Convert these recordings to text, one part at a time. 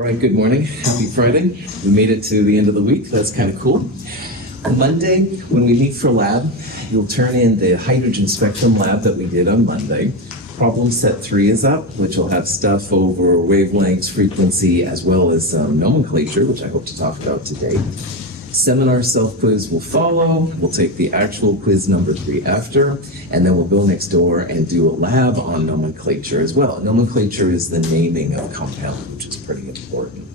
All right, good morning. Happy Friday. We made it to the end of the week. That's kind of cool. On Monday, when we meet for lab, you'll turn in the hydrogen spectrum lab that we did on Monday. Problem set 3 is up, which will have stuff over wavelengths, frequency, as well as nomenclature, which I hope to talk about today. Seminar self-quiz will follow. We'll take the actual quiz number 3 after, and then we'll go next door and do a lab on nomenclature as well. Nomenclature is the naming of compounds, which is pretty important.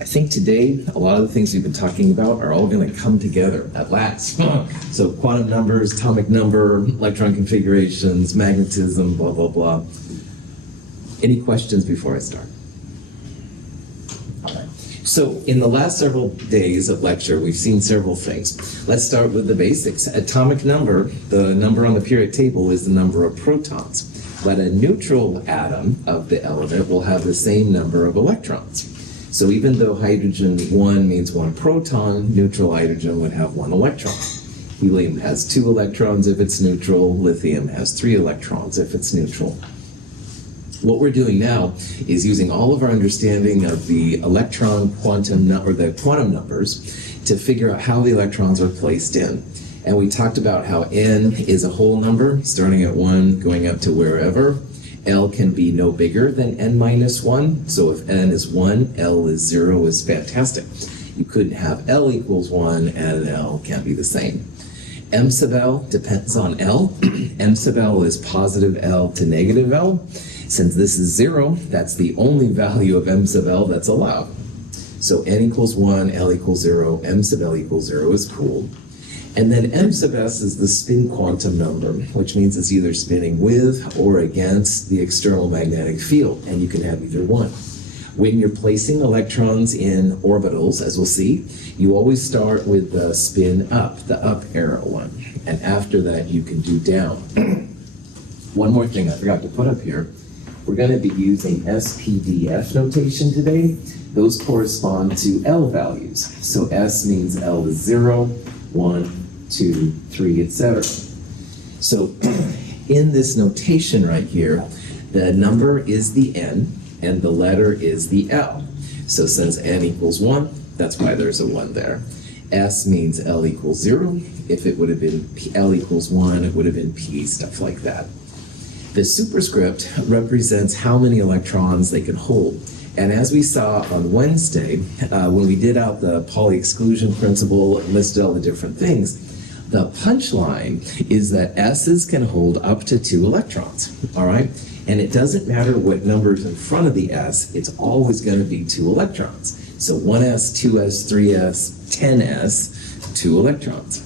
I think today, a lot of the things we've been talking about are all going to come together at last. So quantum numbers, atomic number, electron configurations, magnetism, blah, blah, blah. Any questions before I start? So in the last several days of lecture, we've seen several things. Let's start with the basics. Atomic number, the number on the periodic table, is the number of protons. But a neutral atom of the element will have the same number of electrons. So even though hydrogen 1 means 1 proton, neutral hydrogen would have 1 electron. Helium has 2 electrons if it's neutral. Lithium has 3 electrons if it's neutral. What we're doing now is using all of our understanding of the electron quantum or the quantum numbers to figure out how the electrons are placed in. And we talked about how n is a whole number, starting at 1, going up to wherever. L can be no bigger than n minus 1. So if n is 1, L is 0 is fantastic. You couldn't have L equals 1 and L can't be the same. M sub L depends on L. M sub L is positive L to negative L. Since this is 0, that's the only value of M sub L that's allowed. So n equals 1, L equals 0, M sub L equals 0 is cool. And then M sub S is the spin quantum number, which means it's either spinning with or against the external magnetic field, and you can have either one. When you're placing electrons in orbitals, as we'll see, you always start with the spin up, the up arrow one, and after that you can do down. One more thing I forgot to put up here. We're going to be using SPDF notation today. Those correspond to L values. So S means L is 0, 1, 2, 3, etc. So in this notation right here, the number is the N and the letter is the L. So since N equals 1, that's why there's a 1 there. S means L equals 0. If it would have been L equals 1, it would have been P, stuff like that. The superscript represents how many electrons they can hold. And as we saw on Wednesday, when we did out the Pauli exclusion principle and listed all the different things, the punchline is that S's can hold up to 2 electrons, all right? And it doesn't matter what number's in front of the S, it's always going to be 2 electrons. So 1s, 2s, 3s, 10s, 2 electrons.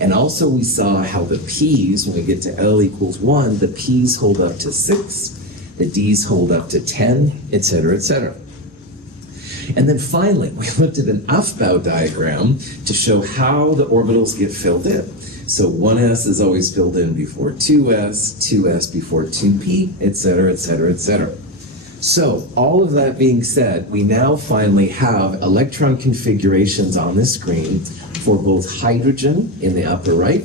And also we saw how the P's, when we get to L equals 1, the P's hold up to 6, the D's hold up to 10, etc., etc. And then finally, we looked at an Aufbau diagram to show how the orbitals get filled in. So 1s is always filled in before 2s, 2s before 2p, etc., etc., etc. So all of that being said, we now finally have electron configurations on the screen for both hydrogen in the upper right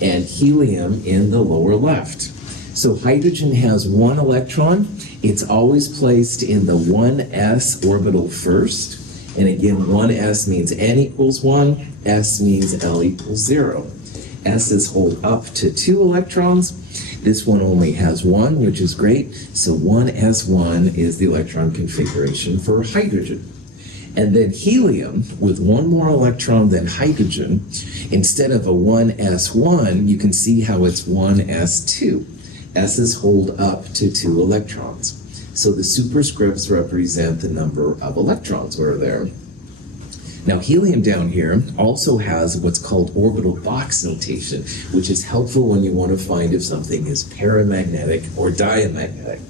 and helium in the lower left. So hydrogen has 1 electron. It's always placed in the 1s orbital first. And again, 1s means n equals 1, s means L equals 0. S's hold up to 2 electrons. This one only has 1, which is great. So 1s1 is the electron configuration for hydrogen. And then helium, with 1 more electron than hydrogen, instead of a 1s1, you can see how it's 1s2. S's hold up to 2 electrons. So the superscripts represent the number of electrons that are there. Now helium down here also has what's called orbital box notation, which is helpful when you want to find if something is paramagnetic or diamagnetic.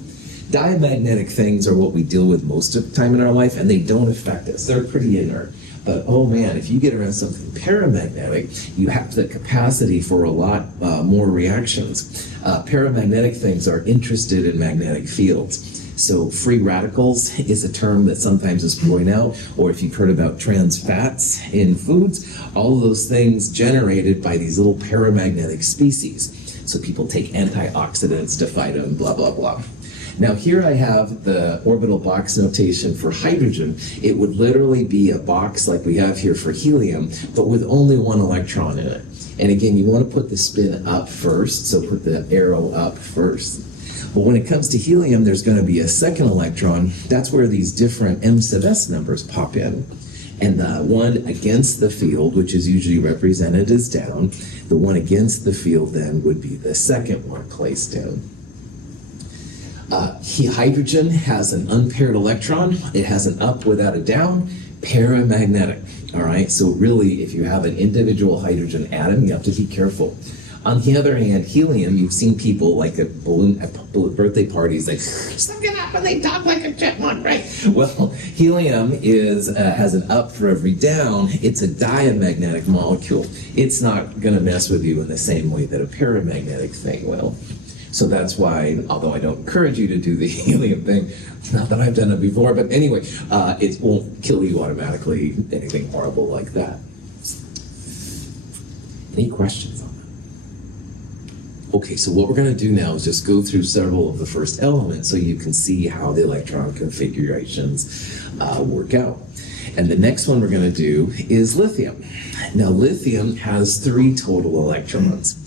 Diamagnetic things are what we deal with most of the time in our life, and they don't affect us. They're pretty inert. But oh man, if you get around something paramagnetic, you have the capacity for a lot more reactions. Paramagnetic things are interested in magnetic fields. So free radicals is a term that sometimes is thrown out, or if you've heard about trans fats in foods, all of those things generated by these little paramagnetic species. So people take antioxidants to fight them, blah, blah, blah. Now here I have the orbital box notation for hydrogen. It would literally be a box like we have here for helium, but with only one electron in it. And again, you want to put the spin up first, so put the arrow up first. But when it comes to helium, there's going to be a second electron. That's where these different m sub s numbers pop in. And the one against the field, which is usually represented as down, the one against the field then would be the second one placed down. Hydrogen has an unpaired electron. It has an up without a down, paramagnetic. All right, so really, if you have an individual hydrogen atom, you have to be careful. On the other hand, helium, you've seen people like at birthday parties, they suck it up and they talk like a chipmunk, right? Well, helium has an up for every down. It's a diamagnetic molecule. It's not going to mess with you in the same way that a paramagnetic thing will. So that's why, although I don't encourage you to do the helium thing, not that I've done it before, but anyway, it won't kill you automatically, anything horrible like that. Any questions on that? Okay, so what we're going to do now is just go through several of the first elements so you can see how the electron configurations work out. And the next one we're going to do is lithium. Now, lithium has 3 total electrons.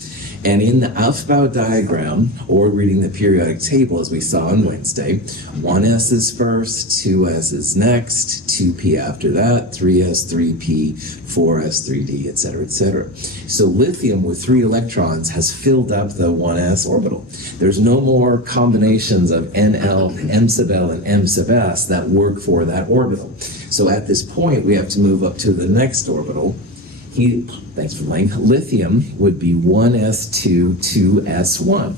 And in the Aufbau diagram, or reading the periodic table as we saw on Wednesday, 1s is first, 2s is next, 2p after that, 3s, 3p, 4s, 3d, etc., etc. So lithium with 3 electrons has filled up the 1s orbital. There's no more combinations of NL, M sub L, and M sub S that work for that orbital. So at this point, we have to move up to the next orbital. Thanks for laying. Lithium would be 1s2, 2s1.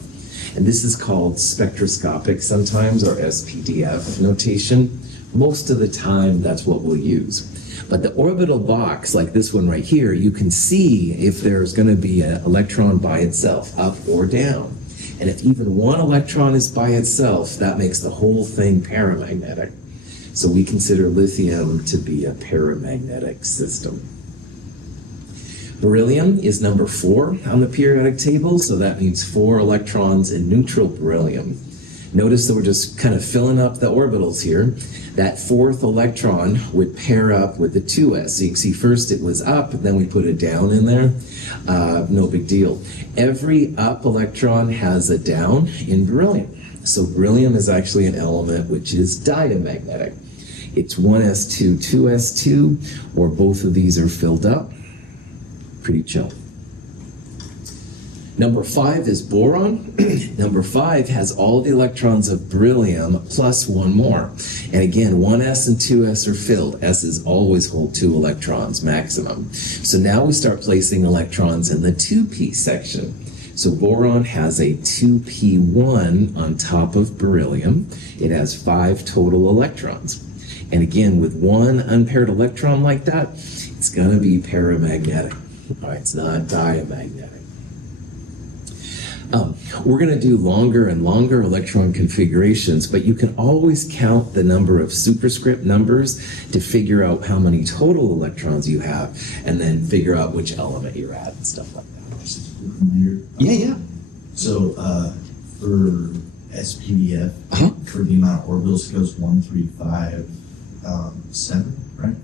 And this is called spectroscopic sometimes, or SPDF notation. Most of the time, that's what we'll use. But the orbital box, like this one right here, you can see if there's going to be an electron by itself, up or down. And if even one electron is by itself, that makes the whole thing paramagnetic. So we consider lithium to be a paramagnetic system. Beryllium is number 4 on the periodic table, so that means 4 electrons in neutral beryllium. Notice that we're just kind of filling up the orbitals here. That 4th electron would pair up with the 2s. So you can see first it was up, then we put a down in there. No big deal. Every up electron has a down in beryllium. So beryllium is actually an element which is diamagnetic. It's 1s2, 2s2, or both of these are filled up. Pretty chill. Number 5 is boron. Number 5 has all the electrons of beryllium plus 1 more. And again, 1s and 2s are filled. S's always hold 2 electrons maximum. So now we start placing electrons in the 2p section. So boron has a 2p1 on top of beryllium. It has 5 total electrons. And again, with 1 unpaired electron like that, it's going to be paramagnetic. All right, it's not diamagnetic. We're going to do longer and longer electron configurations, but you can always count the number of superscript numbers to figure out how many total electrons you have, and then figure out which element you're at and stuff like that. Yeah. So for SPDF, for the amount of orbitals, it goes 1, 3, 5, 7, right?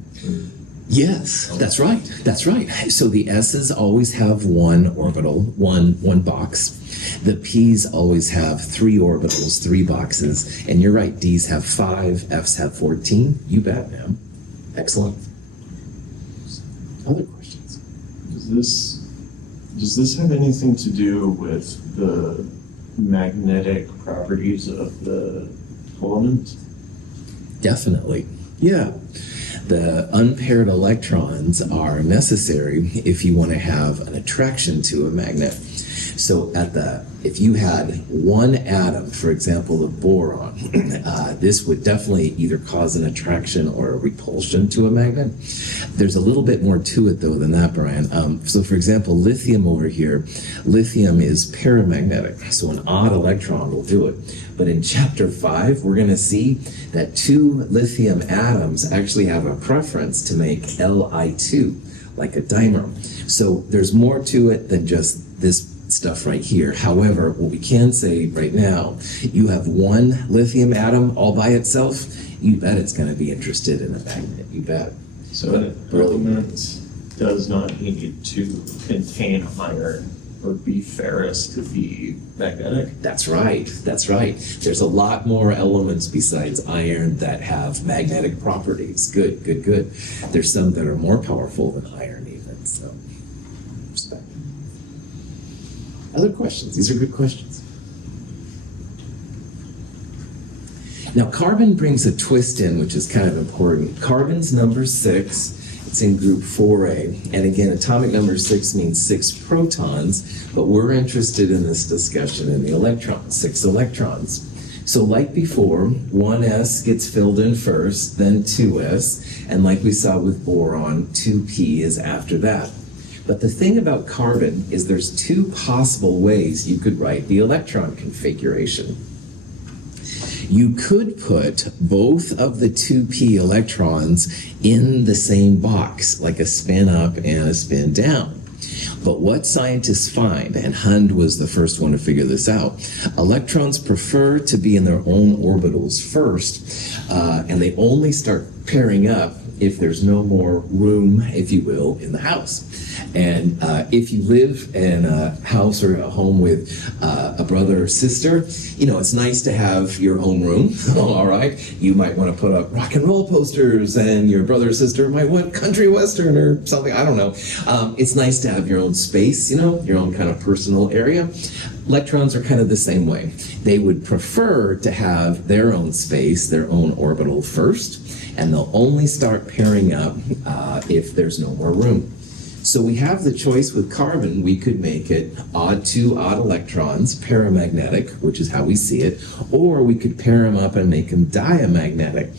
Yes, that's right. That's right. So the S's always have 1 orbital, one box. The P's always have 3 orbitals, 3 boxes. And you're right, D's have 5, F's have 14. You bet, man. Excellent. Other questions? Does this have anything to do with the magnetic properties of the element? Definitely. Yeah. The unpaired electrons are necessary if you want to have an attraction to a magnet. So if you had 1 atom, for example, of boron, this would definitely either cause an attraction or a repulsion to a magnet. There's a little bit more to it, though, than that, Brian. So, for example, lithium over here, lithium is paramagnetic, so an odd electron will do it. But in chapter 5, we're going to see that 2 lithium atoms actually have a preference to make Li2, like a dimer. So there's more to it than just this stuff right here. However, what we can say right now, you have one lithium atom all by itself, you bet it's going to be interested in a magnet. You bet. So an element does not need to contain iron or be ferrous to be magnetic. That's right. That's right. There's a lot more elements besides iron that have magnetic properties. Good, good, good. There's some that are more powerful than iron even. So, respect. Other questions? These are good questions. Now, carbon brings a twist in, which is kind of important. Carbon's number 6. It's in group 4A. And again, atomic number 6 means 6 protons, but we're interested in this discussion in the electrons, 6 electrons. So like before, 1s gets filled in first, then 2s, and like we saw with boron, 2p is after that. But the thing about carbon is there's 2 possible ways you could write the electron configuration. You could put both of the 2p electrons in the same box, like a spin up and a spin down. But what scientists find, and Hund was the first one to figure this out, electrons prefer to be in their own orbitals first, and they only start pairing up if there's no more room, if you will, in the house. And if you live in a house or a home with a brother or sister, you know, it's nice to have your own room, all right? You might want to put up rock and roll posters, and your brother or sister might want country western or something, I don't know. It's nice to have your own space, you know, your own kind of personal area. Electrons are kind of the same way. They would prefer to have their own space, their own orbital first, and they'll only start pairing up if there's no more room. So we have the choice with carbon. We could make it odd 2 odd electrons, paramagnetic, which is how we see it, or we could pair them up and make them diamagnetic.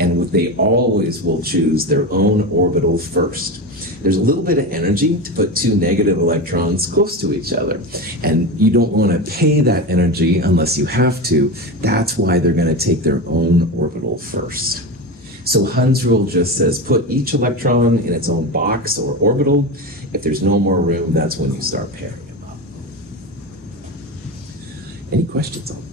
And they always will choose their own orbital first. There's a little bit of energy to put 2 negative electrons close to each other. And you don't want to pay that energy unless you have to. That's why they're going to take their own orbital first. So Hund's rule just says put each electron in its own box or orbital. If there's no more room, that's when you start pairing them up. Any questions on it?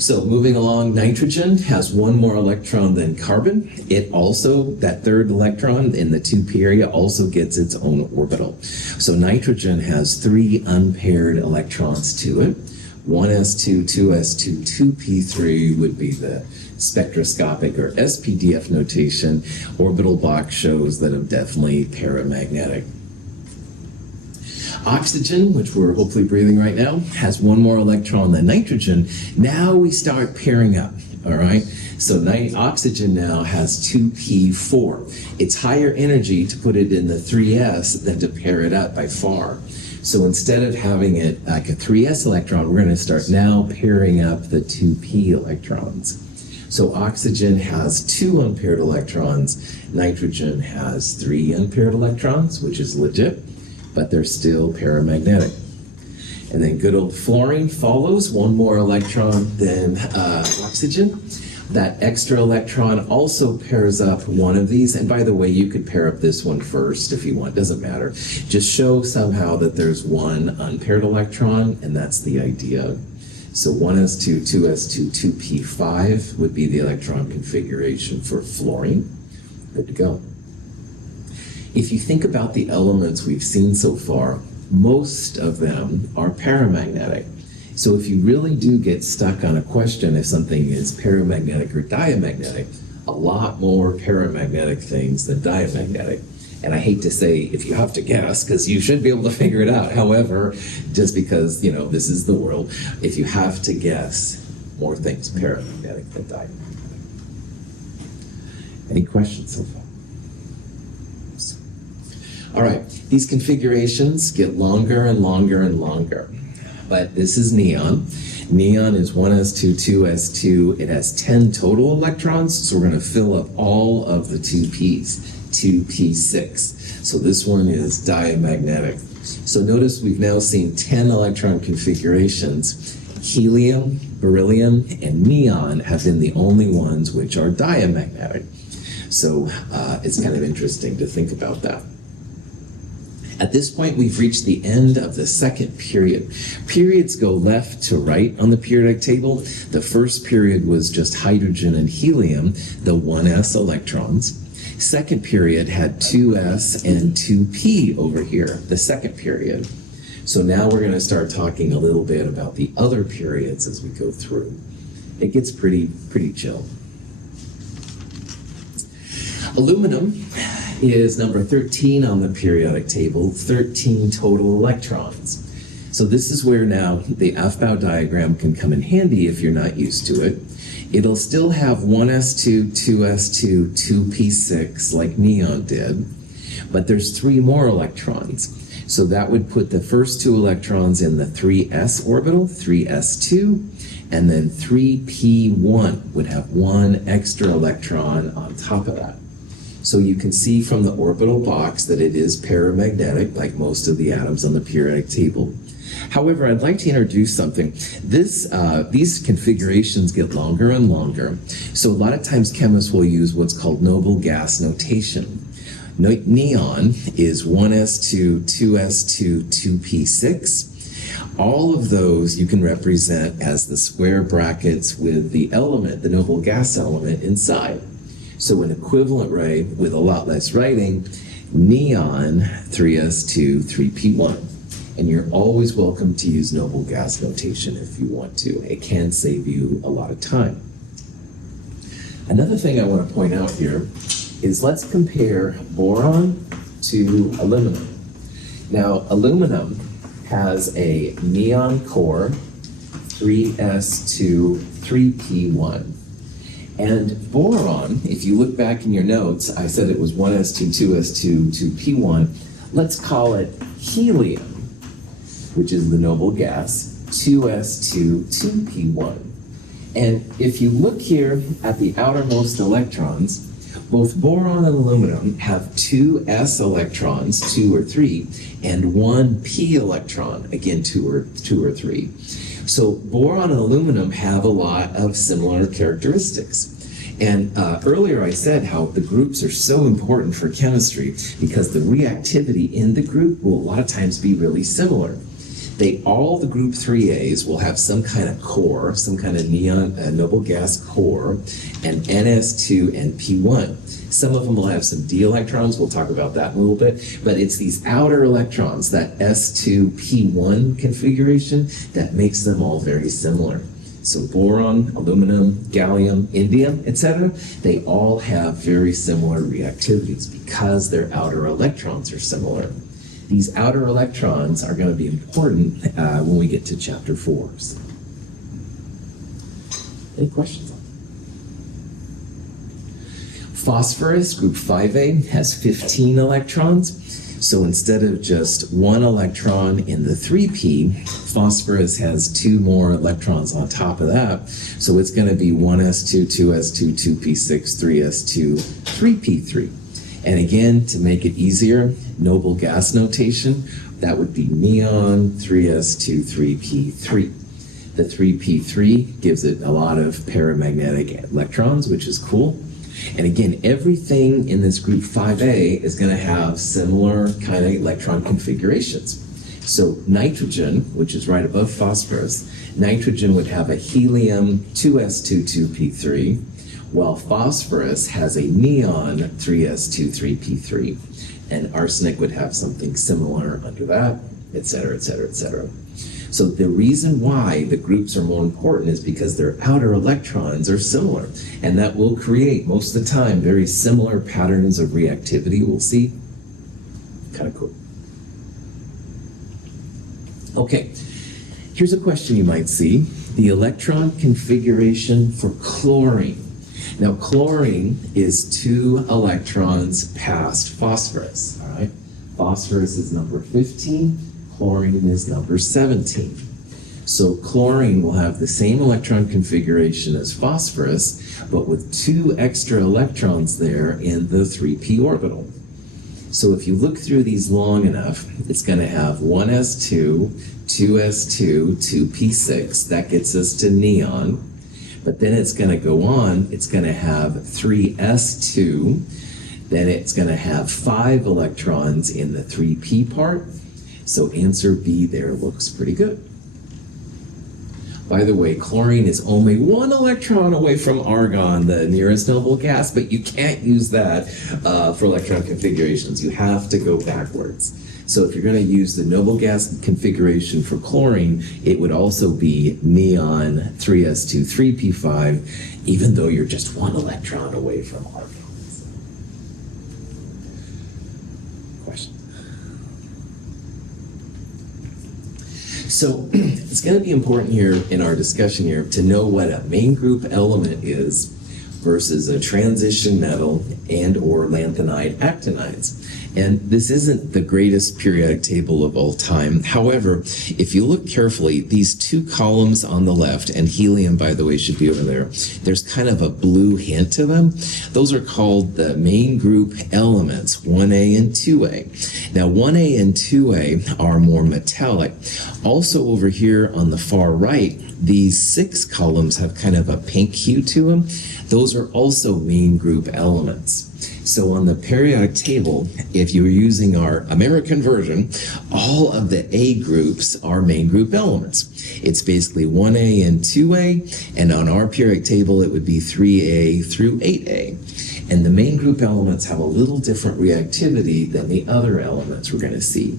So moving along, nitrogen has 1 more electron than carbon. It also, that 3rd electron in the 2p area also gets its own orbital. So nitrogen has 3 unpaired electrons to it. 1s2, 2s2, 2p3 would be the spectroscopic or SPDF notation. Orbital box shows that are definitely paramagnetic. Oxygen, which we're hopefully breathing right now, has 1 more electron than nitrogen. Now we start pairing up, all right? So oxygen now has 2p4. It's higher energy to put it in the 3s than to pair it up by far. So instead of having it like a 3s electron, we're going to start now pairing up the 2p electrons. So oxygen has 2 unpaired electrons. Nitrogen has 3 unpaired electrons, which is legit, but they're still paramagnetic. And then good old fluorine follows, 1 more electron than oxygen. That extra electron also pairs up one of these. And by the way, you could pair up this one first if you want, doesn't matter. Just show somehow that there's 1 unpaired electron, and that's the idea. So 1s2, 2s2, 2p5 would be the electron configuration for fluorine. Good to go. If you think about the elements we've seen so far, most of them are paramagnetic. So if you really do get stuck on a question if something is paramagnetic or diamagnetic, a lot more paramagnetic things than diamagnetic. And I hate to say if you have to guess, because you should be able to figure it out. However, just because, you know, this is the world, if you have to guess, more things paramagnetic than diamagnetic. Any questions so far? All right, these configurations get longer and longer and longer. But this is neon. Neon is 1s2, 2s2. It has 10 total electrons, so we're going to fill up all of the 2p's, 2p6. So this one is diamagnetic. So notice we've now seen 10 electron configurations. Helium, beryllium, and neon have been the only ones which are diamagnetic. So it's kind of interesting to think about that. At this point, we've reached the end of the second period. Periods go left to right on the periodic table. The first period was just hydrogen and helium, the 1s electrons. Second period had 2s and 2p over here, the second period. So now we're going to start talking a little bit about the other periods as we go through. It gets pretty chill. Aluminum is number 13 on the periodic table, 13 total electrons. So this is where now the Aufbau diagram can come in handy if you're not used to it. It'll still have 1s2, 2s2, 2p6 like neon did, but there's 3 more electrons. So that would put the first 2 electrons in the 3s orbital, 3s2, and then 3p1 would have 1 extra electron on top of that. So you can see from the orbital box that it is paramagnetic, like most of the atoms on the periodic table. However, I'd like to introduce something. These configurations get longer and longer. So a lot of times chemists will use what's called noble gas notation. Neon is 1s2, 2s2, 2p6. All of those you can represent as the square brackets with the element, the noble gas element inside. So an equivalent ray with a lot less writing, neon 3s2, 3p1. And you're always welcome to use noble gas notation if you want to. It can save you a lot of time. Another thing I want to point out here is let's compare boron to aluminum. Now, aluminum has a neon core, 3s2, 3p1. And boron, if you look back in your notes, I said it was 1s2, 2s2, 2p1. Let's call it helium, which is the noble gas, 2s2, 2p1. And if you look here at the outermost electrons, both boron and aluminum have 2 s electrons, 2 or 3, and 1 p electron, again 2 or 3. So boron and aluminum have a lot of similar characteristics. And earlier I said how the groups are so important for chemistry because the reactivity in the group will a lot of times be really similar. All the group 3As will have some kind of core, some kind of neon noble gas core, and NS2 and P1. Some of them will have some d electrons, we'll talk about that in a little bit, but it's these outer electrons, that S2P1 configuration, that makes them all very similar. So boron, aluminum, gallium, indium, etc., they all have very similar reactivities because their outer electrons are similar. These outer electrons are going to be important when we get to chapter 4. So. Any questions on that? Phosphorus, group 5A, has 15 electrons. So instead of just 1 electron in the 3p, phosphorus has 2 more electrons on top of that. So it's going to be 1s2, 2s2, 2p6, 3s2, 3p3. And again, to make it easier, noble gas notation, that would be neon 3s2, 3p3. The 3p3 gives it a lot of paramagnetic electrons, which is cool. And again, everything in this group 5A is going to have similar kind of electron configurations. So nitrogen, which is right above phosphorus, nitrogen would have a helium 2s2, 2p3, while phosphorus has a neon 3s2, 3p3, and arsenic would have something similar under that, etc., etc., etc. So the reason why the groups are more important is because their outer electrons are similar, and that will create, most of the time, very similar patterns of reactivity we'll see. Kind of cool. Okay, here's a question you might see. The electron configuration for chlorine. Now, chlorine is 2 electrons past phosphorus, all right? Phosphorus is number 15, chlorine is number 17. So chlorine will have the same electron configuration as phosphorus, but with 2 extra electrons there in the 3p orbital. So if you look through these long enough, it's going to have 1s2, 2s2, 2p6, that gets us to neon. But then it's going to go on, it's going to have 3s2, then it's going to have 5 electrons in the 3p part. So answer B there looks pretty good. By the way, chlorine is only 1 electron away from argon, the nearest noble gas, but you can't use that for electron configurations. You have to go backwards. So if you're going to use the noble gas configuration for chlorine, it would also be neon 3s2 3p5, even though you're just 1 electron away from argon. Question? So it's going to be important here in our discussion here to know what a main group element is versus a transition metal and or lanthanide actinides. And this isn't the greatest periodic table of all time. However, if you look carefully, these 2 columns on the left, and helium, by the way, should be over there, there's kind of a blue hint to them. Those are called the main group elements, 1A and 2A. Now, 1A and 2A are more metallic. Also over here on the far right, these 6 columns have kind of a pink hue to them. Those are also main group elements. So on the periodic table, if you were using our American version, all of the A groups are main group elements. It's basically 1A and 2A, and on our periodic table, it would be 3A through 8A. And the main group elements have a little different reactivity than the other elements we're going to see.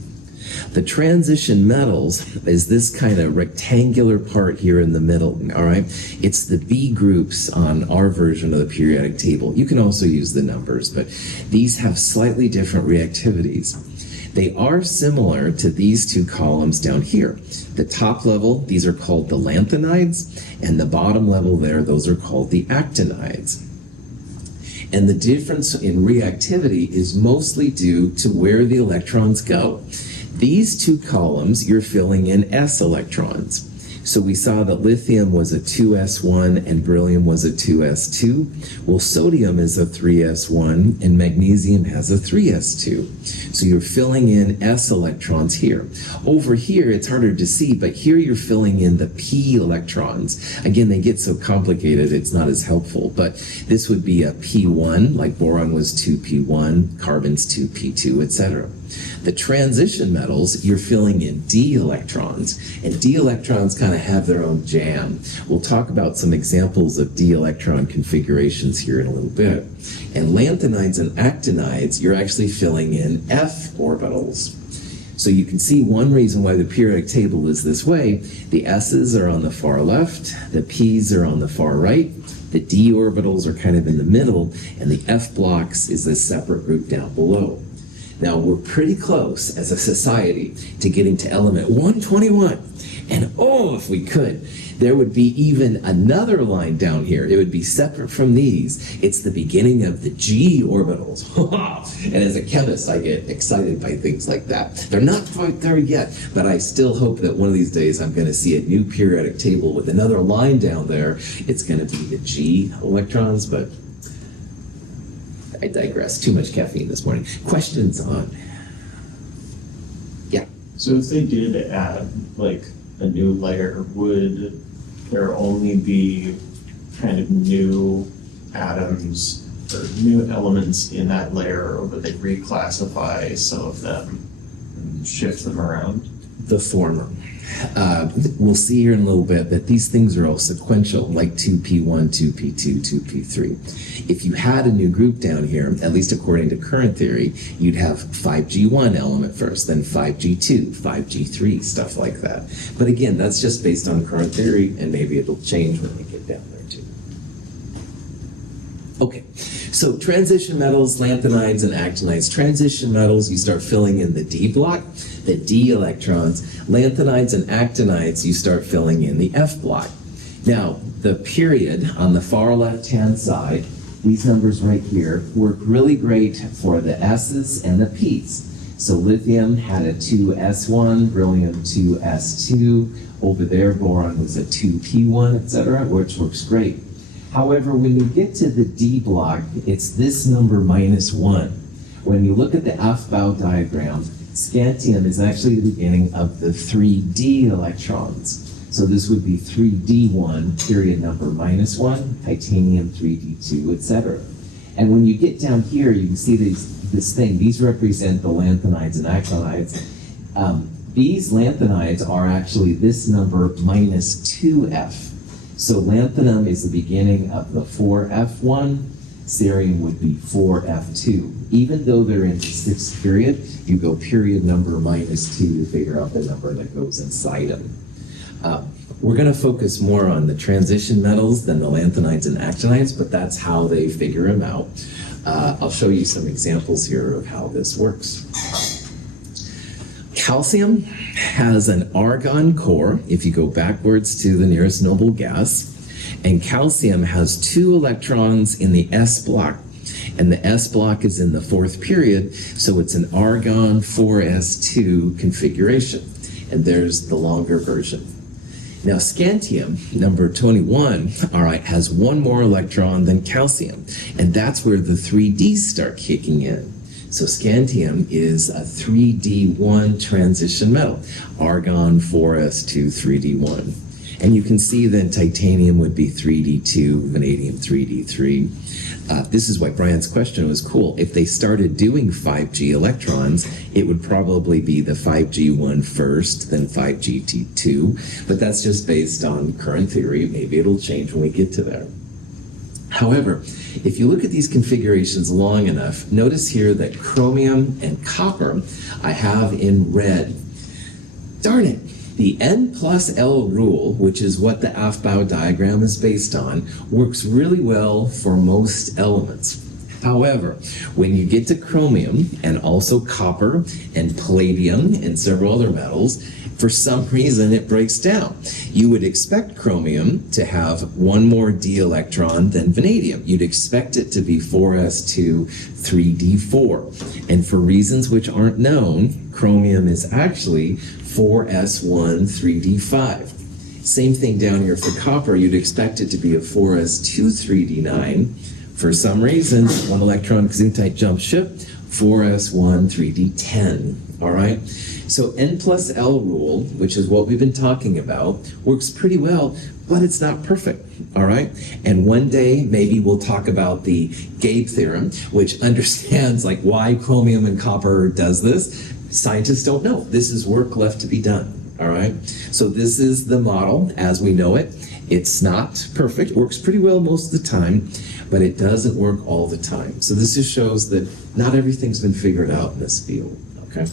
The transition metals is this kind of rectangular part here in the middle, all right? It's the B groups on our version of the periodic table. You can also use the numbers, but these have slightly different reactivities. They are similar to these 2 columns down here. The top level, these are called the lanthanides, and the bottom level there, those are called the actinides. And the difference in reactivity is mostly due to where the electrons go. These 2 columns, you're filling in s electrons. So we saw that lithium was a 2s1 and beryllium was a 2s2. Well, sodium is a 3s1 and magnesium has a 3s2. So you're filling in s electrons here. Over here, it's harder to see, but here you're filling in the p electrons. Again, they get so complicated, it's not as helpful, but this would be a p1, like boron was 2p1, carbon's 2p2, etc. The transition metals, you're filling in d electrons, and d electrons kind of have their own jam. We'll talk about some examples of d electron configurations here in a little bit. And lanthanides and actinides, you're actually filling in f orbitals. So you can see one reason why the periodic table is this way. The s's are on the far left, the p's are on the far right, the d orbitals are kind of in the middle, and the f blocks is this separate group down below. Now, we're pretty close as a society to getting to element 121. And oh, if we could, there would be even another line down here. It would be separate from these. It's the beginning of the G orbitals. And as a chemist, I get excited by things like that. They're not quite there yet, but I still hope that one of these days I'm going to see a new periodic table with another line down there. It's going to be the G electrons, but I digress. Too much caffeine this morning. Questions on? Yeah. So if they did add like a new layer, would there only be kind of new atoms or new elements in that layer, or would they reclassify some of them and shift them around? The former. We'll see here in a little bit that these things are all sequential, like 2p1, 2p2, 2p3. If you had a new group down here, at least according to current theory, you'd have 5g1 element first, then 5g2, 5g3, stuff like that. But again, that's just based on current theory, and maybe it'll change when we get down there too. Okay, so transition metals, lanthanides, and actinides. Transition metals, you start filling in the D block, the D electrons. Lanthanides and actinides, you start filling in the F block. Now, the period on the far left-hand side, these numbers right here, work really great for the S's and the P's. So lithium had a 2s1, beryllium 2s2, over there boron was a 2p1, etc., which works great. However, when you get to the D block, it's this number -1. When you look at the Aufbau diagram, scantium is actually the beginning of the 3D electrons. So this would be 3D1, period number -1, titanium 3D2, etc. And when you get down here, you can see this thing. These represent the lanthanides and actinides. These lanthanides are actually this number minus 2F. So lanthanum is the beginning of the 4F1, cerium would be 4F2. Even though they're in the 6th period, you go period number minus 2 to figure out the number that goes inside them. We're going to focus more on the transition metals than the lanthanides and actinides, but that's how they figure them out. I'll show you some examples here of how this works. Calcium has an argon core, if you go backwards to the nearest noble gas, and calcium has 2 electrons in the s block, and the s block is in the 4th period, so it's an argon 4s2 configuration, and there's the longer version. Now scantium, number 21, all right, has 1 more electron than calcium, and that's where the 3Ds start kicking in. So scantium is a 3D1 transition metal, argon 4s2 3D1. And you can see then titanium would be 3D2, vanadium 3D3. This is why Brian's question was cool. If they started doing 5G electrons, it would probably be the 5G1 first, then 5G2, but that's just based on current theory. Maybe it'll change when we get to there. However, if you look at these configurations long enough, notice here that chromium and copper I have in red. Darn it! The N plus L rule, which is what the Aufbau diagram is based on, works really well for most elements. However, when you get to chromium and also copper and palladium and several other metals, for some reason it breaks down. You would expect chromium to have 1 more d electron than vanadium. You'd expect it to be 4s2 3d4. And for reasons which aren't known, chromium is actually 4s1 3d5. Same thing down here for copper. You'd expect it to be a 4s2 3d9. For some reason, 1 electron gesundheit jump ship, 4s1 3d10. All right? So N plus L rule, which is what we've been talking about, works pretty well, but it's not perfect, all right? And one day, maybe we'll talk about the Gabe theorem, which understands like why chromium and copper does this. Scientists don't know. This is work left to be done, all right? So this is the model as we know it. It's not perfect, works pretty well most of the time, but it doesn't work all the time. So this just shows that not everything's been figured out in this field, okay?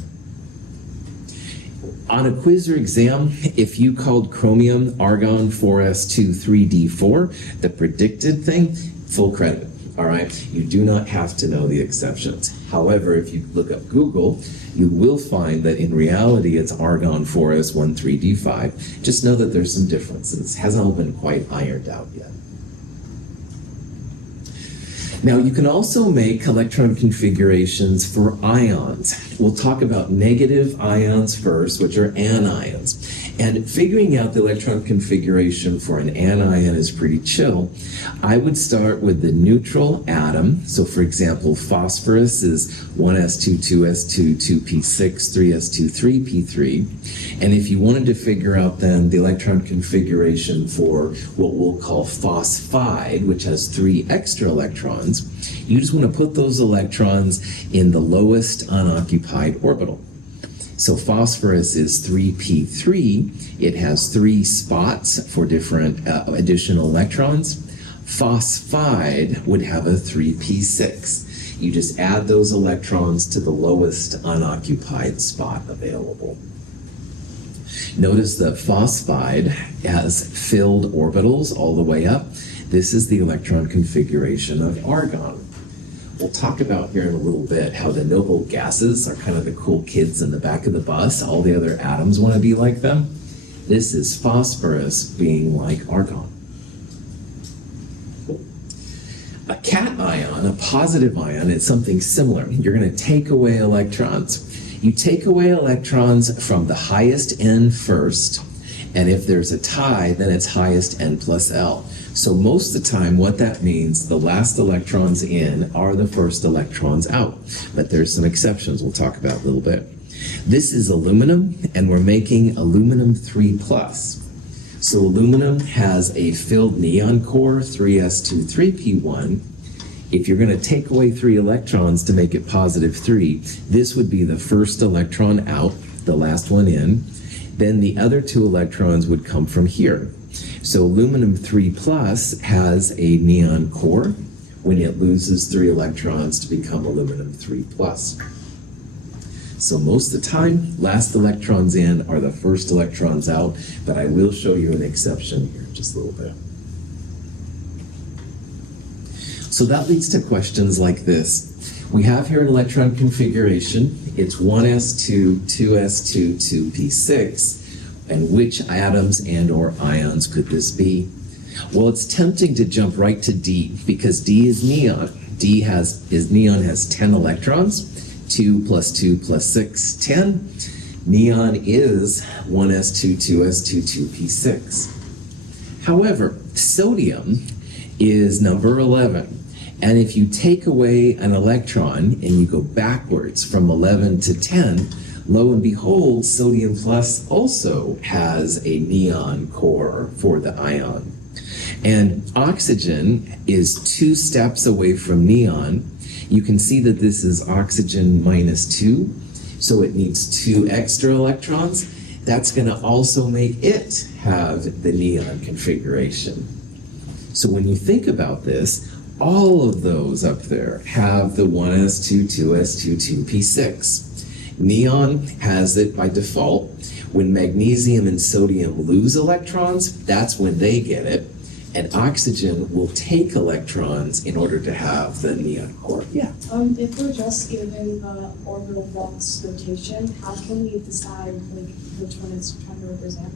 On a quiz or exam, if you called chromium argon 4s2 3d4, the predicted thing, full credit, all right? You do not have to know the exceptions. However, if you look up Google, you will find that in reality it's argon 4s1 3d5. Just know that there's some differences. It hasn't all been quite ironed out yet. Now, you can also make electron configurations for ions. We'll talk about negative ions first, which are anions. And figuring out the electron configuration for an anion is pretty chill. I would start with the neutral atom. So, for example, phosphorus is 1s2, 2s2, 2p6, 3s2, 3p3. And if you wanted to figure out then the electron configuration for what we'll call phosphide, which has 3 extra electrons, you just want to put those electrons in the lowest unoccupied orbital. So phosphorus is 3p3. It has 3 spots for different additional electrons. Phosphide would have a 3p6. You just add those electrons to the lowest unoccupied spot available. Notice that phosphide has filled orbitals all the way up. This is the electron configuration of argon. We'll talk about here in a little bit how the noble gases are kind of the cool kids in the back of the bus. All the other atoms want to be like them. This is phosphorus being like argon. A cation, a positive ion, is something similar. You're going to take away electrons. You take away electrons from the highest N first, and if there's a tie, then it's highest N plus L. So most of the time, what that means, the last electrons in are the first electrons out. But there's some exceptions we'll talk about a little bit. This is aluminum, and we're making aluminum 3+. So aluminum has a filled neon core, 3s2, 3p1. If you're going to take away 3 electrons to make it positive 3, this would be the first electron out, the last one in. Then the other 2 electrons would come from here. So aluminum 3 plus has a neon core when it loses 3 electrons to become aluminum 3 plus. So most of the time, last electrons in are the first electrons out, but I will show you an exception here in just a little bit. So that leads to questions like this. We have here an electron configuration. It's 1s2, 2s2, 2p6. And which atoms and or ions could this be? Well, it's tempting to jump right to D because D is neon. Neon has 10 electrons. 2 plus 2 plus 6, 10. Neon is 1s2, 2s2, 2p6. However, sodium is number 11. And if you take away an electron and you go backwards from 11 to 10, lo and behold, sodium plus also has a neon core for the ion. And oxygen is 2 steps away from neon. You can see that this is oxygen minus 2, so it needs 2 extra electrons. That's going to also make it have the neon configuration. So when you think about this, all of those up there have the 1s2, 2s2, 2p6. Neon has it by default. When magnesium and sodium lose electrons, that's when they get it. And oxygen will take electrons in order to have the neon core. Yeah. If we're just given the orbital box notation, how can we decide like which one it's trying to represent?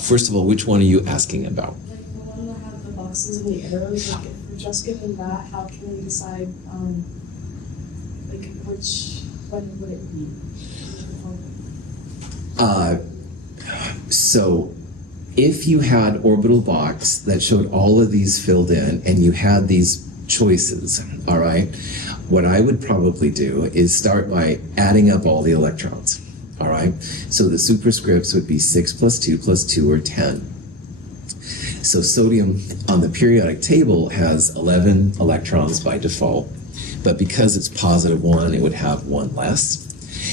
First of all, which one are you asking about? Like the one that have the boxes and the arrows, like if we're just given that, how can we decide like which one would it be? So if you had orbital box that showed all of these filled in and you had these choices, all right, what I would probably do is start by adding up all the electrons, all right? So the superscripts would be 6 plus 2 plus 2 or 10. So sodium on the periodic table has 11 electrons by default, but because it's positive 1, it would have 1 less.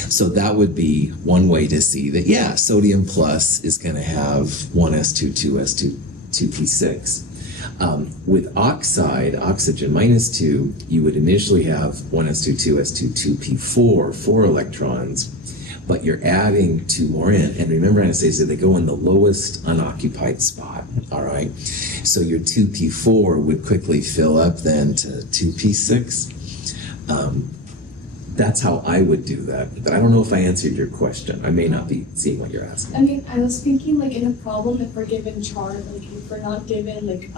So that would be one way to see that, yeah, sodium plus is going to have 1s2, 2s2, 2p6. With oxide, oxygen minus 2, you would initially have 1s2, 2s2, 2p4, 4 electrons, but you're adding 2 more in. And remember, Anastasia, they go in the lowest unoccupied spot, all right? So your 2p4 would quickly fill up then to 2p6. That's how I would do that. But I don't know if I answered your question. I may not be seeing what you're asking. I mean, I was thinking like in a problem, if we're given chart, like if we're not given like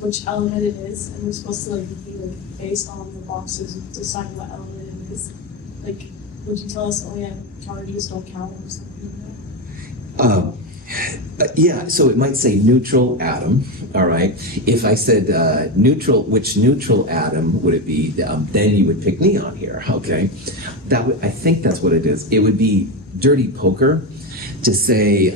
which element it is, and we're supposed to like be like based on the boxes decide what element it is. Like, would you tell us, oh yeah, charges don't count or something like that? Yeah, so it might say neutral atom, all right? If I said neutral, which neutral atom would it be? Then you would pick neon here, okay? I think that's what it is. It would be dirty poker to say,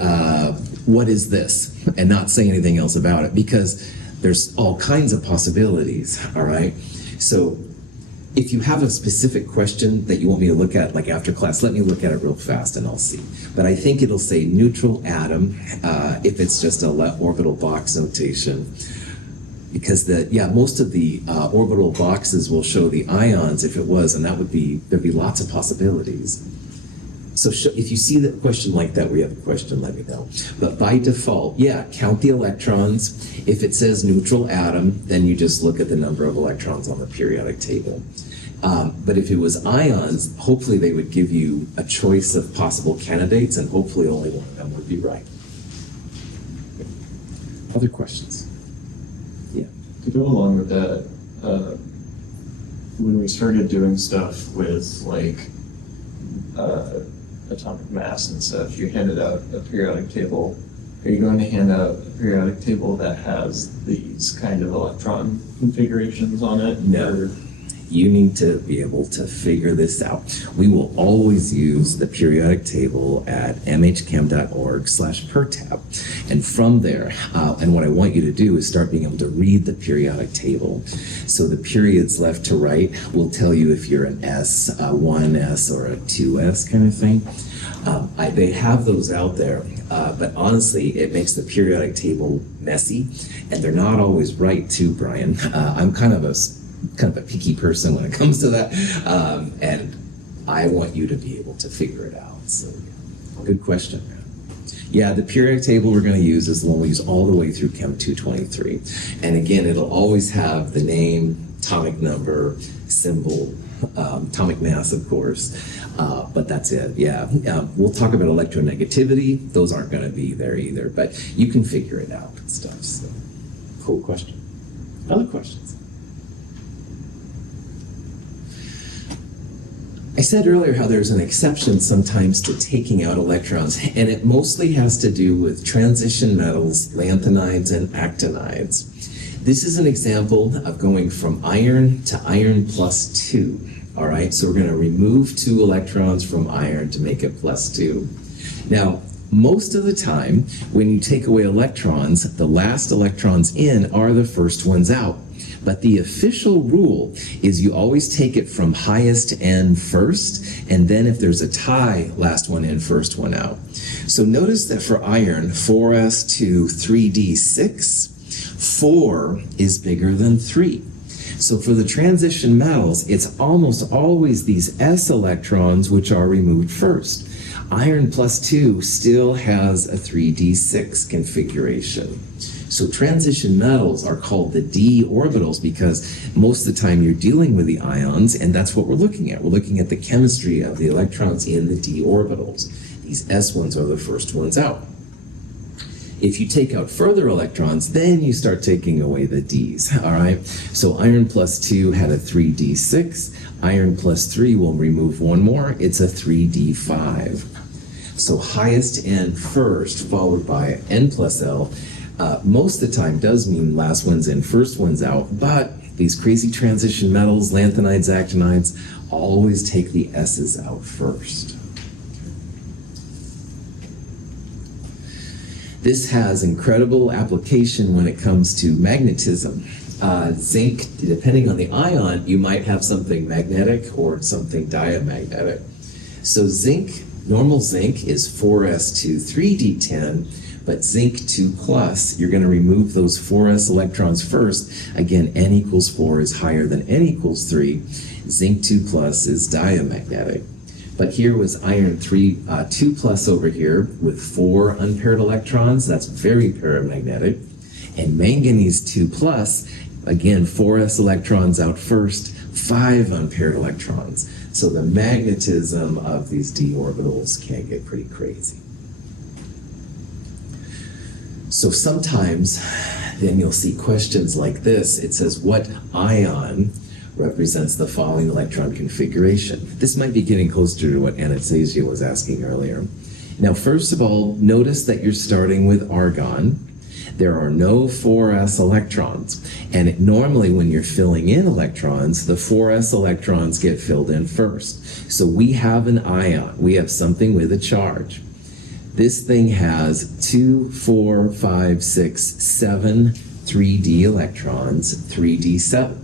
what is this? And not say anything else about it, because there's all kinds of possibilities, all right? So if you have a specific question that you want me to look at, like after class, let me look at it real fast and I'll see. But I think it'll say neutral atom if it's just a orbital box notation. Because most of the orbital boxes will show the ions if it was, and there'd be lots of possibilities. So if you see that question like that, where you have a question, let me know. But by default, yeah, count the electrons. If it says neutral atom, then you just look at the number of electrons on the periodic table. But if it was ions, hopefully they would give you a choice of possible candidates, and hopefully only one of them would be right. Other questions? Yeah. To go along with that, when we started doing stuff with like atomic mass and stuff, you handed out a periodic table. Are you going to hand out a periodic table that has these kind of electron configurations on it? No. you need to be able to figure this out. We will always use the periodic table at mhchem.org/per-tab. And from there, and what I want you to do is start being able to read the periodic table. So the periods left to right will tell you if you're an S, a 1S, or a 2S kind of thing. They have those out there, but honestly, it makes the periodic table messy, and they're not always right too, Brian. I'm kind of a picky person when it comes to that, and I want you to be able to figure it out. So, good question. Yeah, the periodic table we're going to use is the one we use all the way through Chem 223, and again, it'll always have the name, atomic number, symbol, atomic mass, of course, but that's it. Yeah, we'll talk about electronegativity. Those aren't going to be there either, but you can figure it out and stuff. So, cool question. Other questions? I said earlier how there's an exception sometimes to taking out electrons, and it mostly has to do with transition metals, lanthanides, and actinides. This is an example of going from iron to iron plus 2. All right, so we're going to remove 2 electrons from iron to make it plus 2. Now, most of the time, when you take away electrons, the last electrons in are the first ones out. But the official rule is you always take it from highest to end first, and then if there's a tie, last one in, first one out. So notice that for iron, 4s to 3d6, 4 is bigger than 3. So for the transition metals, it's almost always these s electrons which are removed first. Iron plus 2 still has a 3d6 configuration. So transition metals are called the d orbitals because most of the time you're dealing with the ions, and that's what we're looking at. We're looking at the chemistry of the electrons in the d orbitals. These s ones are the first ones out. If you take out further electrons, then you start taking away the d's, all right? So iron plus 2 had a 3d6. Iron plus 3 will remove one more. It's a 3d5. So highest n first, followed by n plus l. Most of the time does mean last one's in, first one's out, but these crazy transition metals, lanthanides, actinides, always take the s's out first. This has incredible application when it comes to magnetism. Zinc, depending on the ion, you might have something magnetic or something diamagnetic. So zinc, normal zinc is 4s to 3d10, but zinc 2 plus, you're going to remove those 4s electrons first. Again, n equals 4 is higher than n equals 3. Zinc 2 plus is diamagnetic. But here was iron 2 plus over here with 4 unpaired electrons. That's very paramagnetic. And manganese 2 plus, again, 4s electrons out first, 5 unpaired electrons. So the magnetism of these d orbitals can get pretty crazy. So sometimes then you'll see questions like this. It says, what ion represents the following electron configuration? This might be getting closer to what Anastasia was asking earlier. Now, first of all, notice that you're starting with argon. There are no 4s electrons. And normally when you're filling in electrons, the 4s electrons get filled in first. So we have an ion. We have something with a charge. This thing has 2, 4, 5, 6, 7 3d electrons, 3d7.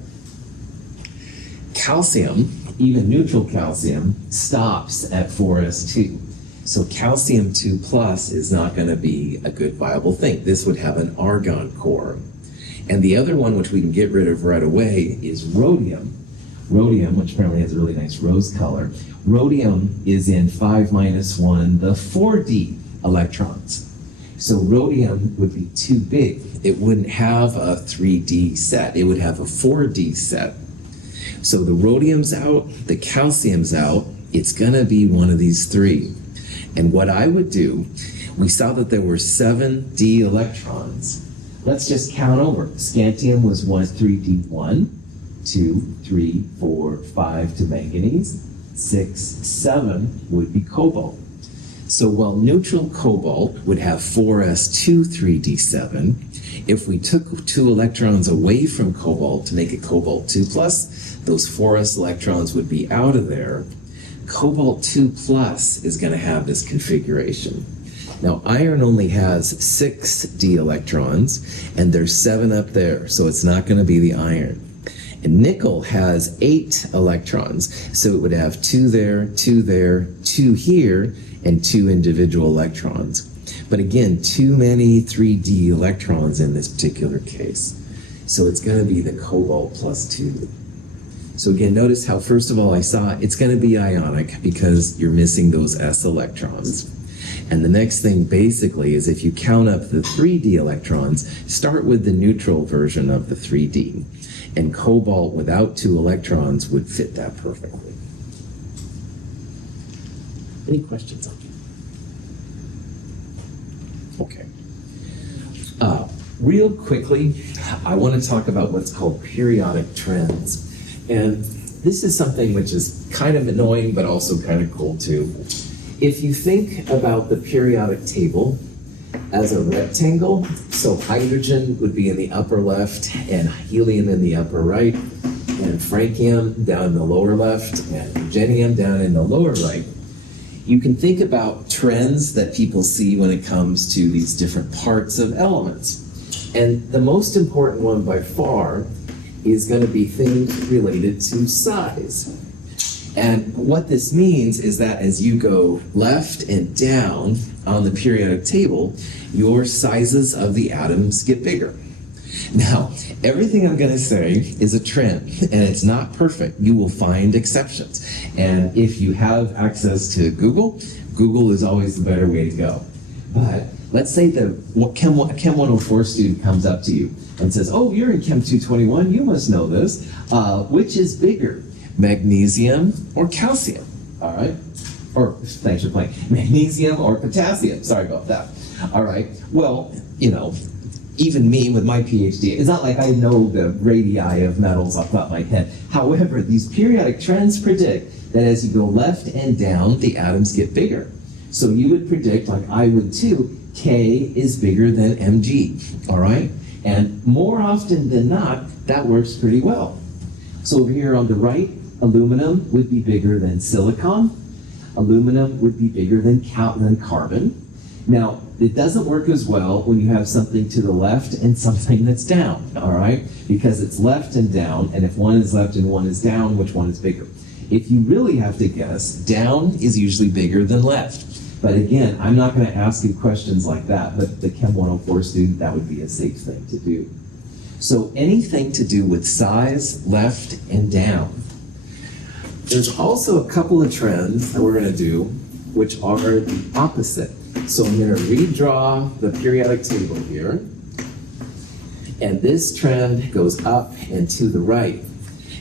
Calcium, even neutral calcium, stops at 4s2. So calcium 2 plus is not going to be a good viable thing. This would have an argon core. And the other one, which we can get rid of right away, is rhodium. Rhodium, which apparently has a really nice rose color. Rhodium is in 5 minus 1, the 4d electrons. So rhodium would be too big. It wouldn't have a 3d set. It would have a 4d set. So the rhodium's out, the calcium's out. It's going to be one of these 3. And what I would do, we saw that there were 7 d electrons. Let's just count over. Scantium was 3d1, 2, 3, 4, 5 to manganese, 6, 7 would be cobalt. So while neutral cobalt would have 4s2 3d7, If we took 2 electrons away from cobalt to make it cobalt 2 plus, those 4s electrons would be out of there. Cobalt 2 plus is going to have this configuration. Now, iron only has 6 d electrons, and there's 7 up there, so it's not going to be the iron. And nickel has 8 electrons, so it would have 2 there, 2 there, 2 here, and 2 individual electrons. But again, too many 3d electrons in this particular case. So it's going to be the cobalt plus 2. So again, notice how first of all I saw it's going to be ionic because you're missing those s electrons. And the next thing basically is if you count up the 3d electrons, start with the neutral version of the 3d. And cobalt without 2 electrons would fit that perfectly. Any questions on that? Okay. Real quickly, I want to talk about what's called periodic trends. And this is something which is kind of annoying, but also kind of cool too. If you think about the periodic table as a rectangle, so hydrogen would be in the upper left and helium in the upper right, and francium down in the lower left and rhenium down in the lower right. You can think about trends that people see when it comes to these different parts of elements. And the most important one by far is going to be things related to size. And what this means is that as you go left and down on the periodic table, your sizes of the atoms get bigger. Now, everything I'm going to say is a trend, and it's not perfect. You will find exceptions. And if you have access to Google, Google is always the better way to go. But let's say a Chem 104 student comes up to you and says, oh, you're in Chem 221, you must know this. Which is bigger, magnesium or calcium? All right? Or, thanks for playing, magnesium or potassium? Sorry about that. All right, well, you know, even me with my PhD, it's not like I know the radii of metals off the top of my head. However, these periodic trends predict that as you go left and down, the atoms get bigger. So you would predict, like I would too, K is bigger than Mg, all right? And more often than not, that works pretty well. So over here on the right, aluminum would be bigger than silicon. Aluminum would be bigger than carbon. Now, it doesn't work as well when you have something to the left and something that's down, all right? Because it's left and down, and if one is left and one is down, which one is bigger? If you really have to guess, down is usually bigger than left. But again, I'm not going to ask you questions like that, but the Chem 104 student, that would be a safe thing to do. So anything to do with size, left and down. There's also a couple of trends that we're going to do, which are the opposite. So I'm going to redraw the periodic table here. And this trend goes up and to the right.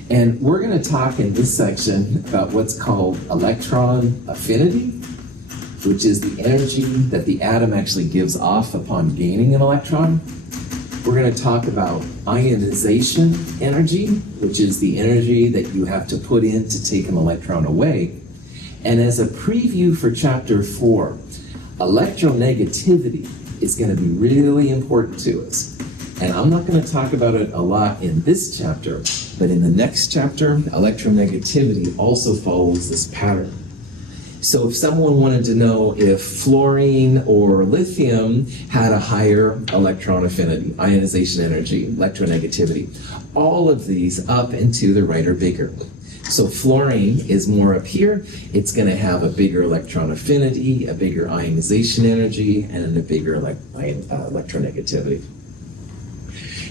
And we're going to talk in this section about what's called electron affinity, which is the energy that the atom actually gives off upon gaining an electron. We're going to talk about ionization energy, which is the energy that you have to put in to take an electron away. And as a preview for chapter 4, electronegativity is going to be really important to us. And I'm not going to talk about it a lot in this chapter, but in the next chapter, electronegativity also follows this pattern. So if someone wanted to know if fluorine or lithium had a higher electron affinity, ionization energy, electronegativity, all of these up and to the right are bigger. So fluorine is more up here. It's going to have a bigger electron affinity, a bigger ionization energy, and a bigger electronegativity.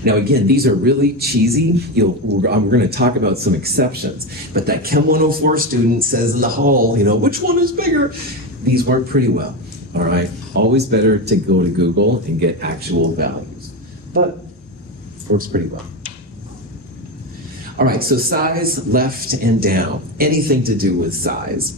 Now again, these are really cheesy. We're going to talk about some exceptions, but that Chem 104 student says in the hall, you know, which one is bigger? These work pretty well, all right? Always better to go to Google and get actual values, but works pretty well. All right, so size, left and down, anything to do with size.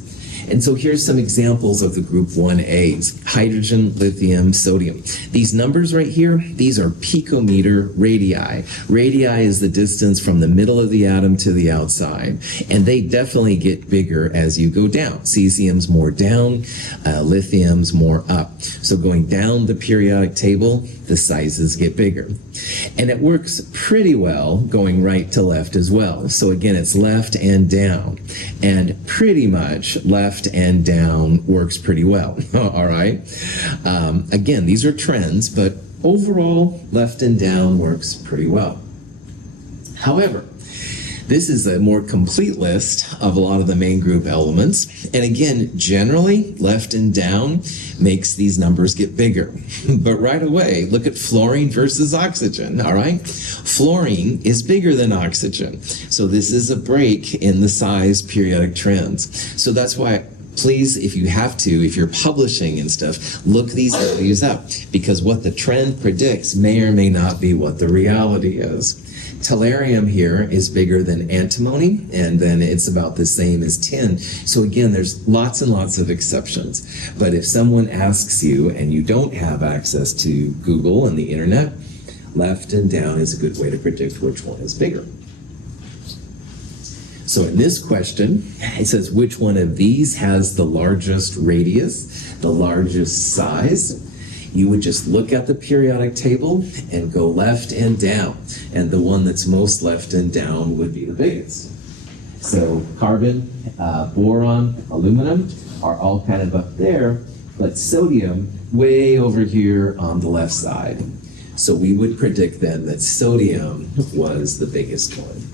And so here's some examples of the group 1As: hydrogen, lithium, sodium. These numbers right here, these are picometer radii. Radii is the distance from the middle of the atom to the outside, and they definitely get bigger as you go down. Cesium's more down, lithium's more up. So going down the periodic table, the sizes get bigger. And it works pretty well going right to left as well. So again, it's left and down. And pretty much left and down works pretty well. All right. Again, these are trends, but overall, left and down works pretty well. However, this is a more complete list of a lot of the main group elements. And again, generally, left and down makes these numbers get bigger. But right away, look at fluorine versus oxygen, all right? Fluorine is bigger than oxygen. So this is a break in the size periodic trends. So that's why, please, if you have to, if you're publishing and stuff, look these values up, because what the trend predicts may or may not be what the reality is. Tellurium here is bigger than antimony, and then it's about the same as tin. So again, there's lots and lots of exceptions. But if someone asks you and you don't have access to Google and the internet, left and down is a good way to predict which one is bigger. So in this question, it says which one of these has the largest radius, the largest size? You would just look at the periodic table and go left and down. And the one that's most left and down would be the biggest. So carbon, boron, aluminum are all kind of up there, but sodium way over here on the left side. So we would predict then that sodium was the biggest one.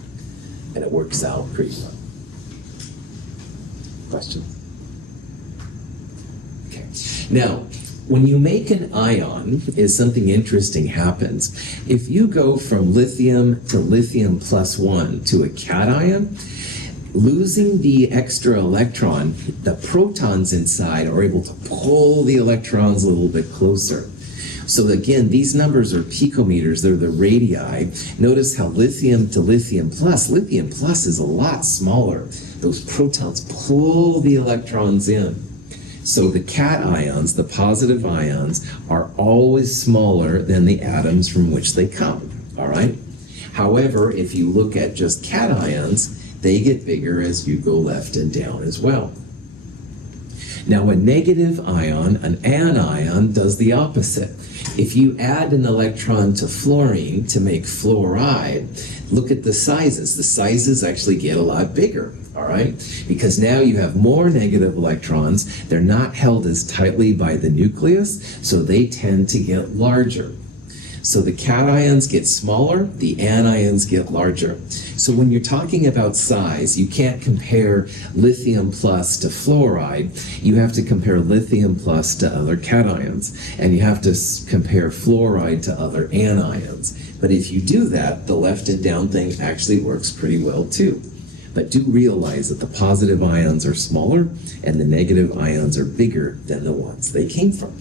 And it works out pretty well. Questions? Okay. Now, when you make an ion, is something interesting happens. If you go from lithium to lithium plus 1 to a cation, losing the extra electron, the protons inside are able to pull the electrons a little bit closer. So again, these numbers are picometers, they're the radii. Notice how lithium to lithium plus is a lot smaller. Those protons pull the electrons in. So the cations, the positive ions, are always smaller than the atoms from which they come, all right? However, if you look at just cations, they get bigger as you go left and down as well. Now, a negative ion, an anion, does the opposite. If you add an electron to fluorine to make fluoride, look at the sizes. The sizes actually get a lot bigger, all right? Because now you have more negative electrons. They're not held as tightly by the nucleus, so they tend to get larger. So the cations get smaller, the anions get larger. So when you're talking about size, you can't compare lithium plus to fluoride. You have to compare lithium plus to other cations, and you have to compare fluoride to other anions. But if you do that, the left and down thing actually works pretty well too. But do realize that the positive ions are smaller and the negative ions are bigger than the ones they came from.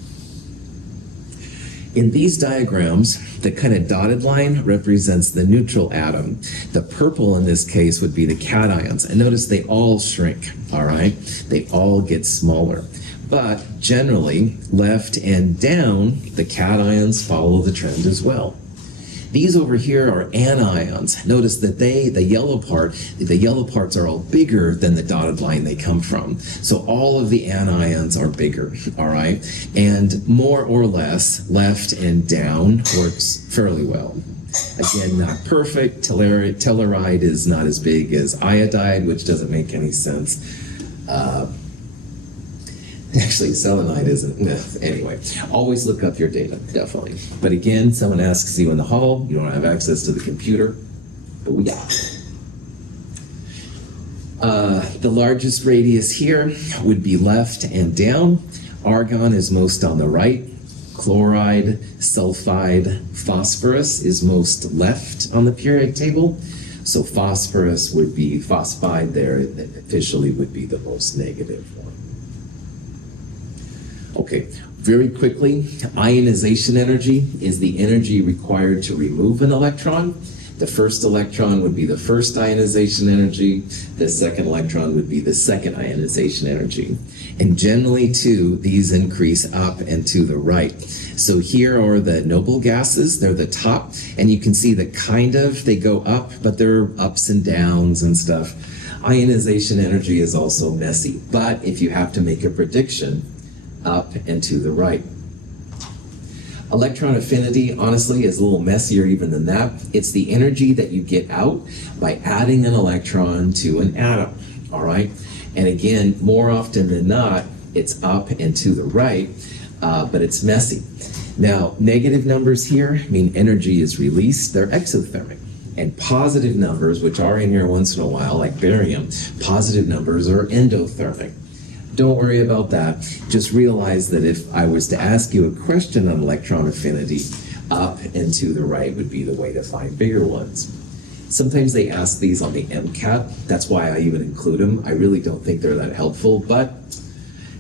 In these diagrams, the kind of dotted line represents the neutral atom. The purple in this case would be the cations. And notice they all shrink, all right? They all get smaller. But generally, left and down, the cations follow the trend as well. These over here are anions. Notice that the yellow parts are all bigger than the dotted line they come from. So all of the anions are bigger, all right? And more or less, left and down works fairly well. Again, not perfect. Telluride is not as big as iodide, which doesn't make any sense. Actually, selenide isn't. Anyway, always look up your data, definitely. But again, someone asks you in the hall, you don't have access to the computer. Oh, yeah. The largest radius here would be left and down. Argon is most on the right. Chloride, sulfide, phosphorus is most left on the periodic table. So phosphorus would be phosphide there, and officially would be the most negative one. Okay, very quickly, ionization energy is the energy required to remove an electron. The first electron would be the first ionization energy. The second electron would be the second ionization energy. And generally, too, these increase up and to the right. So here are the noble gases. They're the top. And you can see that they go up, but there are ups and downs and stuff. Ionization energy is also messy. But if you have to make a prediction, up and to the right. Electron affinity, honestly, is a little messier even than that. It's the energy that you get out by adding an electron to an atom, all right? And again, more often than not, it's up and to the right, but it's messy. Now, negative numbers here mean energy is released. They're exothermic. And positive numbers, which are in here once in a while, like barium, positive numbers are endothermic. Don't worry about that. Just realize that if I was to ask you a question on electron affinity, up and to the right would be the way to find bigger ones. Sometimes they ask these on the MCAT. That's why I even include them. I really don't think they're that helpful, but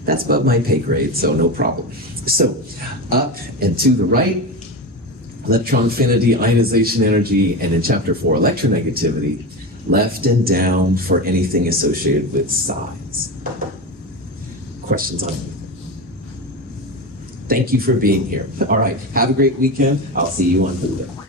that's above my pay grade, so no problem. So, up and to the right, electron affinity, ionization energy, and in chapter 4, electronegativity, left and down for anything associated with size. Questions on anything? Thank you for being here. All right, have a great weekend. I'll see you on Thursday.